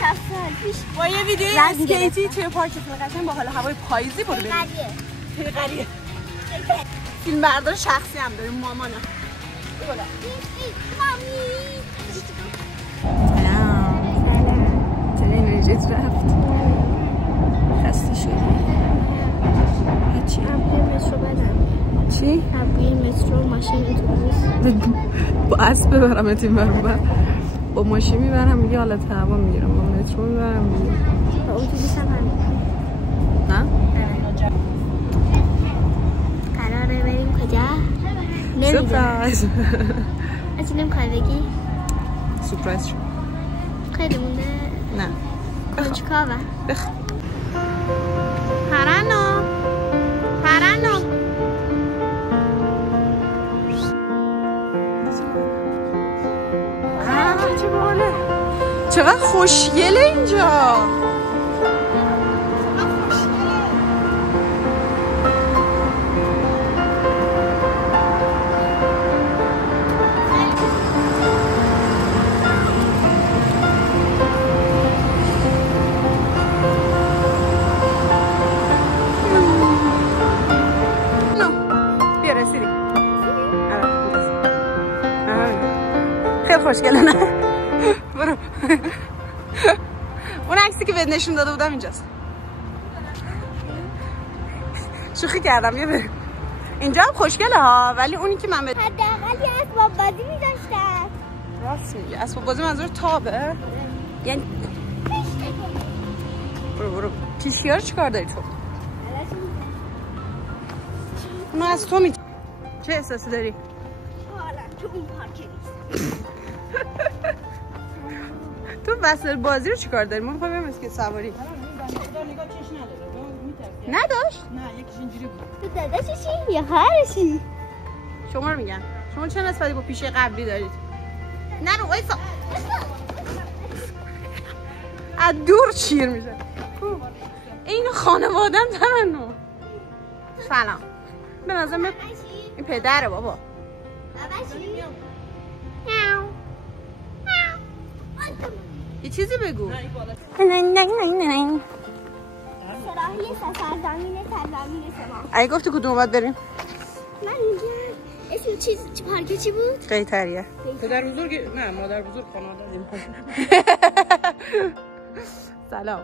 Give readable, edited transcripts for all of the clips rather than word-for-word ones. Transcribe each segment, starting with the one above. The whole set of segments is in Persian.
چند سال پیش با یه ویدیو اسکیتی توی پارکتون قشنگ با حال هوای پاییزی برو بریم. قریه. فیلم بردار شخصی هم داریم مامانا. مامی. سلام. چرا انرژیت رفت؟ خسته شدی؟ هیچی؟ قبلی مترو بدم. چی؟ قبلی مترو ماشین اتوبوس. با اسب ببرمت این بر با ماشین میبرم میگه حالت هوا میگیرم با مترو میبرم میگه با اتوبوس هم همین. نه؟ قراره بریم کجا؟ سورپرایز. اصلا نمیخوای بگی؟ سورپرایز شد. خیلی مونده؟ نه. کنجکاوه. ترنم. چه باله. چقدر خوشگله اینجا. خیلی خوشگله نه؟ برو. اون عکسی که بهت نشون داده بودم اینجاست. شوخی کردم یه بریم. اینجا هم خوشگله ها ولی اونی که من به حداقل یه اسباب بازی می‌داشتن. راست میگی. اسباب بازی منظور تابه؟ یعنی برو پیشی ها رو چیکار داری تو؟ اونو از تو میتونی. چه احساسی داری؟ حالا تو اون پارک نیست. تو وسایل بازی رو چیکار داری؟ ما می‌خوایم بریم اسکی سواری. نگاه چش نداره. نداشت؟ نه یکیش اینجوری بود. تو داداششی یا خواهرشی؟ شما رو میگن. شما چه نسبتی با پیشه قبلی دارید؟ نه رو وایسا. از دور چیر میشه. این خانواده‌ام ترنم. سلام. به نظرم این پدره بابا. باباشی؟ یه چیزی بگو. سراحی سرزمین سما. اگه گفتی کدوم باید بریم؟ من میگم اسم چی پارک چی بود؟ قیطریه. پدر بزرگ نه مادر بزرگ خانواده دیم. سلام.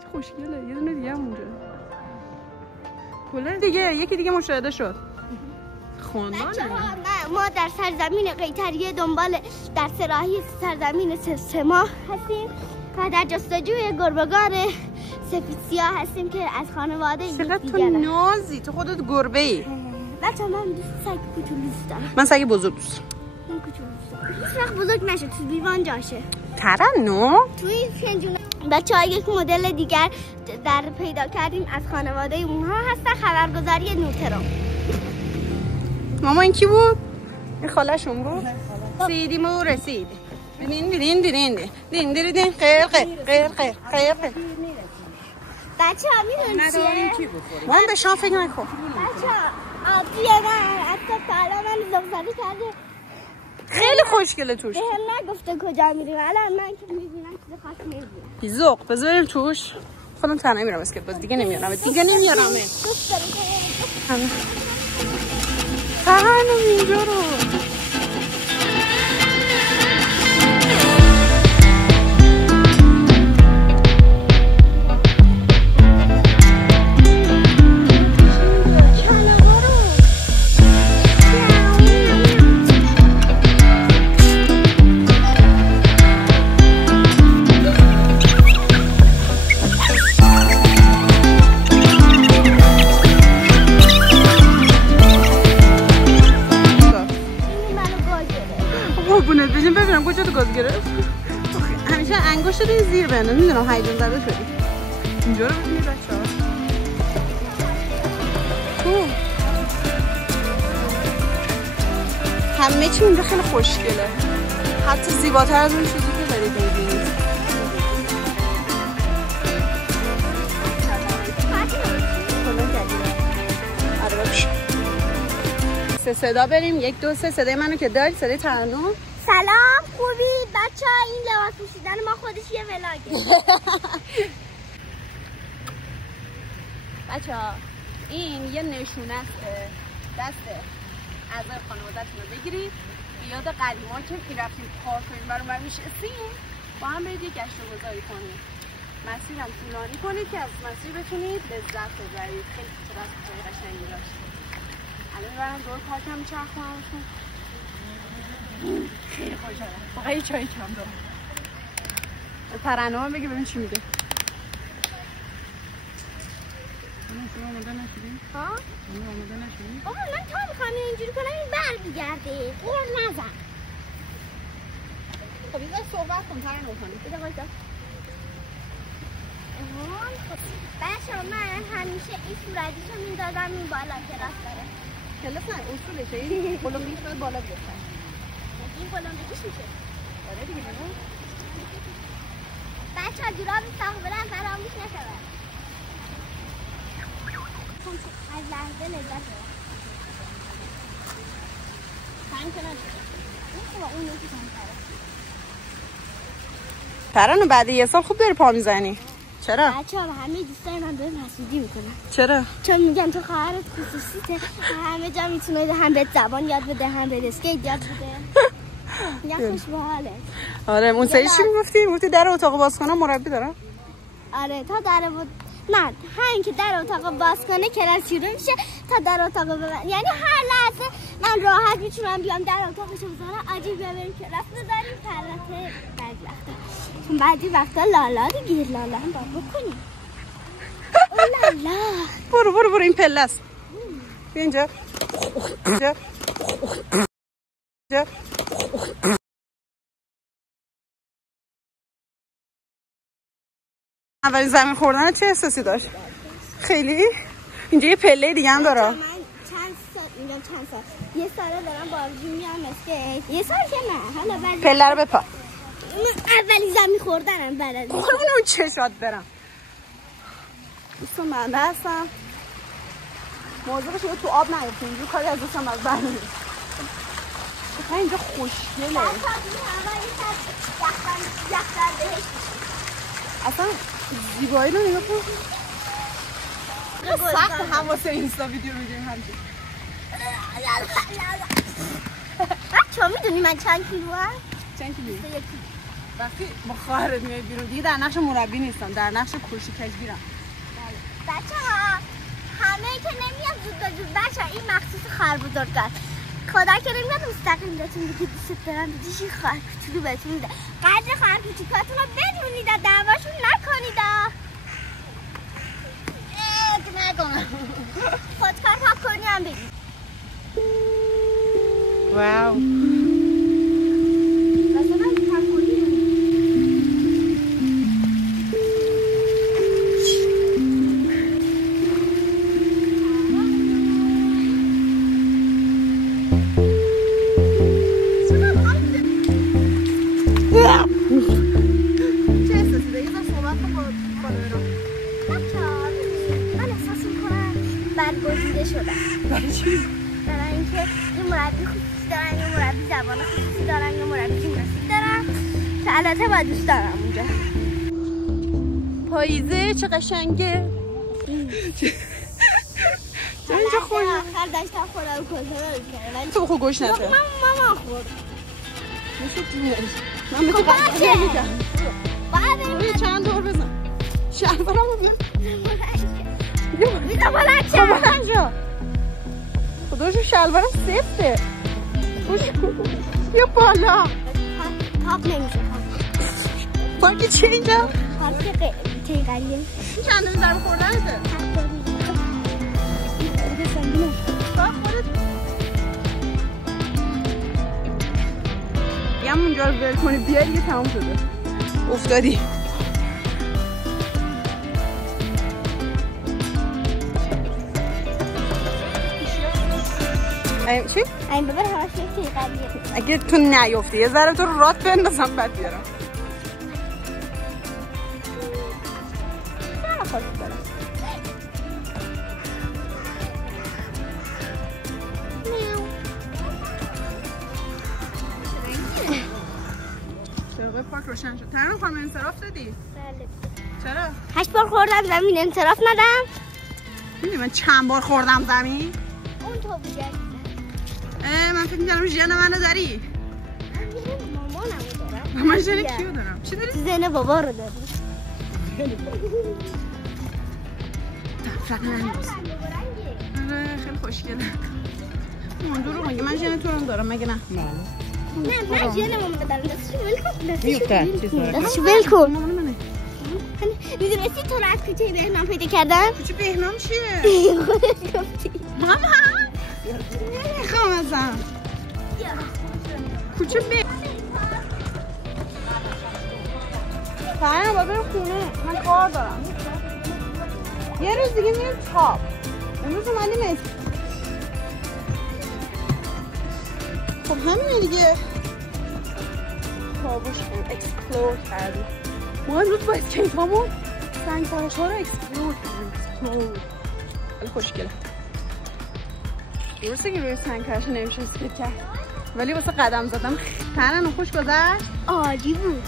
چه خوشگله. یه دونه دیگه هم اونجا. کله دیگه یکی دیگه مشاهده شد. خاندانه. ما در سرزمین قیطریه دنبال در سراحی سرزمین سما هستیم و در جستجوی گربه‌گار سفید سیاه هستیم که از خانواده چقدر تو نازی. تو خودت گربه‌ای. بچه من دوست سگ کوچولو دوست دارم. من سگ بزرگ دوست دارم. این کوچولو دوست دارم. هیچ وقت بزرگ نشه تو لیوان جاشه. ترنم توی فنجون بچه‌ها یک مدل دیگر در پیدا کردیم از خانواده اونها هستن. خبرگزاری نوترو. ماما این کی بود؟ این خاله‌شون بود؟ سیدیم و رسید. دین دین دین دین دین دین خیر خیر. بچه‌ها میدونید چیه؟ من به شام فکر نکن. بچه‌ها آبی من حتی فعلا من زغزغه کرده. خیلی خوشگله توش. به هم نگفته کجا میریم. الان من که میبینم چیز خاصی نمیبینم. ذوق بذار بریم توش. خودم تنها میرم اسکیت باز دیگه نمیارم. دوست دارم. ترنم اینجا رو. ببینم کجا تو گاز گرفت. همیشه انگشت رو زیر بنداز. میدونم هیجان زده شدی. اینجا رو ببینید بچه‌ها. همه چی اونجا خیلی خوشگله. حتی زیباتر از اون چیزی که دارید می‌بینید. سه صدا بریم. 1 2 3 صدای منو که داری. صدای ترنم. سلام خوبی بچه بچه ها این لباس پوشیدن ما خودش یه ولاگه. بچه ها این یه نشونه است دست اعضای خانواده‌تون رو بگیرید بیاد قدیما که میرفتیم پارک و این برون میشستیم با هم برید یه گشت و گذاری کنید. مسیر هم طولانی کنید که از مسیر بتونید لذت ببرید. خیلی چقدر قشنگی داشت. الان برم دور پارک هم میچرخونمشون. خیلی خوشحالم. واقعا یه چایی کم دارم. ترنم هم بگی ببین چی میگه. شما آماده نشدیم؟ ها؟ شما آماده نشدیم؟ آقا من تا میخوام اینجوری کنم این برمیگرده. قول نزن. خب یه صحبت کن ترنم کنیم. بده بایستا. بچه من همیشه این صورتیشو میدادم این بالا کلاس داره. کلاس نه اصولشه این بلوندیش باید بالا بیفتن. این بلوندگیش میشه. آره دیگه نگاه. بچه ها جوراب مستقبلا فراموش نشود. از لحظه لذت ببر. تنگ که نشد. این که با اون یکی تنگ‌تره. ترنم بعد یه سال خوب داری پا میزنی. چرا؟ بچه ها همه دوستای من بهم حسودی میکنن. چرا؟ چون میگن تو خواهرت خصوصیته همه جا میتونه هم به زبان یاد بده هم به اسکیت یاد بده. میگن خوش به حالت. آره اون سری چی میگفتی؟ گفتی در اتاق باز کنم مربی دارم؟ آره تا در نه همین که در اتاق باز کنه کلاس شروع میشه تا در اتاق ببند. یعنی هر لحظه من راحت میتونم بیام در اتاقش بذارم عجیب بریم کلاس بذاریم البته بعضی وقتا چون بعضی وقتا لالا دیگه لالا هم باید بکنیم. لالا برو این پله است. بیا اینجا. اولین زمین خوردن چه احساسی داشت؟ خیلی؟ اینجا یه پله دیگه هم داره. من چند سال یه ساله دارم بارجی میام اسکیت یه سال که نه حالا بعد پله رو بپا. اولی زمین خوردنم بلد اون چشات برم. دوستان من هستم. موضوعش رو تو آب نیفتیم. اینجور کاری از دوستم از بر نمیره. اینجا خوشگله. اصلا زیبایی رو نگاه کن. سخت حواسه اینستا ویدیو میگیم همچین. بچه ها میدونی من چند کیلو هم؟ چند کیلو؟ وقتی با خواهرت میای بیرون دیگه در نقش مربی نیستم در نقش کلشی کشگیرم. بچه ها همه که نمیاد زود به زود بچه این مخصوص خواهر بزرگاست. خدا که نمیاد مستقیم بهتون بگه دوست دارم بجیش این خواهر کوچولو بهتون میده. قدر خواهر کوچیکاتون رو بدونید دعواشون نکنید. نکنم خودکار پاک کنی هم بگید. واو مثلا تکونی چه احساسی داری؟ یه صحبت کن با فالوورا. من احساس میکنم برگزیده شدم. برای چی؟ برای اینکه یه مربی خصوصی دارن یه مربی زبان خصوصی دارن یه مربی ژیمناستیک دارن که البته با دوست دارم اونجا. پاییزه چه قشنگه. اینجا خوش آخر داشتم خودم کنترل کردم. تو خوب گوش نده. ماما خورد. من به تو قدر نمیدم. باید چند دور بزن. شلوارمو بیا. بیدا بلند شد. بلند شو. خداشو شلوارم سفته. خوش بیا بالا. تاپ نمیشه. پارکی چیه اینجا؟ پارک تیغریه. این چند دومی ضربه خوردنته؟ یه اونجا رو ول کنی بیای دیگه تمام شده. افتادی. چی؟ این ببر همش تیغریه. اگه تو نیفتی یه ذره تو رات بندازم بعد بیارم. روشن شد. ترانه خانم انصراف دادی؟ بله. چرا؟ 8 بار خوردم زمین انصراف ندم. میدونی من چند بار خوردم زمین؟ اون تو بگردی. من فکر می‌کردم ژن منو داری. مامانمو دارم. من ژن کیو دارم؟ چی داری؟ ژن بابا رو داری. تفرق نمی‌کنه. خیلی خوشگله. اون دروغ میگه من ژن تو رو دارم مگه نه؟ نه من ژن مامانو دارم. میفته ول کن. میدونستی تو رو از کوچه بهنام پیدا کردم؟ کوچه بهنام چیه؟ گفتی. ماما نمیخوام ازم. کوچه فرنم با بریم خونه. من کار دارم. یه روز دیگه میریم چاپ. امروز اومدیم خب همینه دیگه. کابوش کنم اکسپلور کردیم. ما امروز با اسکیپامون سنگ پارش‌ها رو اکسپلور کردیم. خیلی خوشگله. درسته که روی سنگ پارش نمیشه اسکیت کرد ولی واسه قدم زدم تنن خوش گذشت. عالی بود.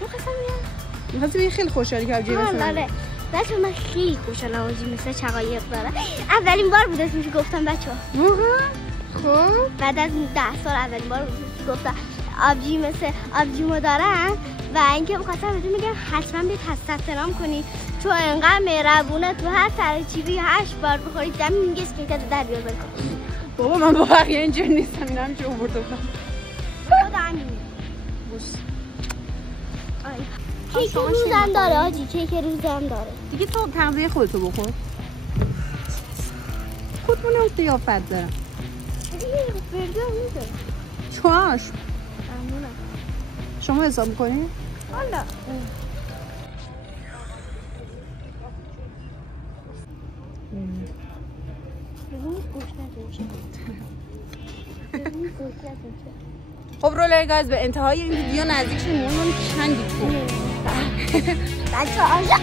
چه قسم میاد؟ می‌خواستی بگی خیلی خوشحالی که آبجی مثل من. بچه من خیلی خوشحالم آبجی مثل چقایق داره. اولین بار بود اسمش گفتم بچه‌ها. واقعا؟ خب بعد از 10 سال اولین بار بود گفتم آبجی مثل آبجیمو دارن و اینکه می‌خواستم بهتون بگم حتما بیاید ثبت کنید چون انقدر مهربونه تو هر ترکیبی 8 بار بخورید زمین میگه اسکیت در بیار بکن. بابا من با بقیه اینجور نیستم اینا هم چه آورده بودم. خدا همین. بوس. کیک روزم داره آجی کیک روزم داره. دیگه تو تغذیه خودتو بخور. خودمون هم ضیافت دارم. دیگه برگر میده. چاش. ممنونم. شما حساب می‌کنی؟ والا. خب رولر گایز به انتهای این ویدیو نزدیک شدیم اون چندی تو بچه عاشق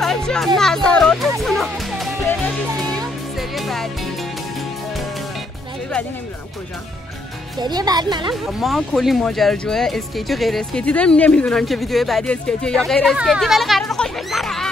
بچه نظراتتون رو بنویسید. سری بعدی نمیدونم کجا. سری بعد منم ما کلی ماجراجوی اسکیتی و غیر اسکیتی داریم. نمیدونم که ویدیو بعدی اسکیتی یا غیر اسکیتی ولی قراره خوش بگذره.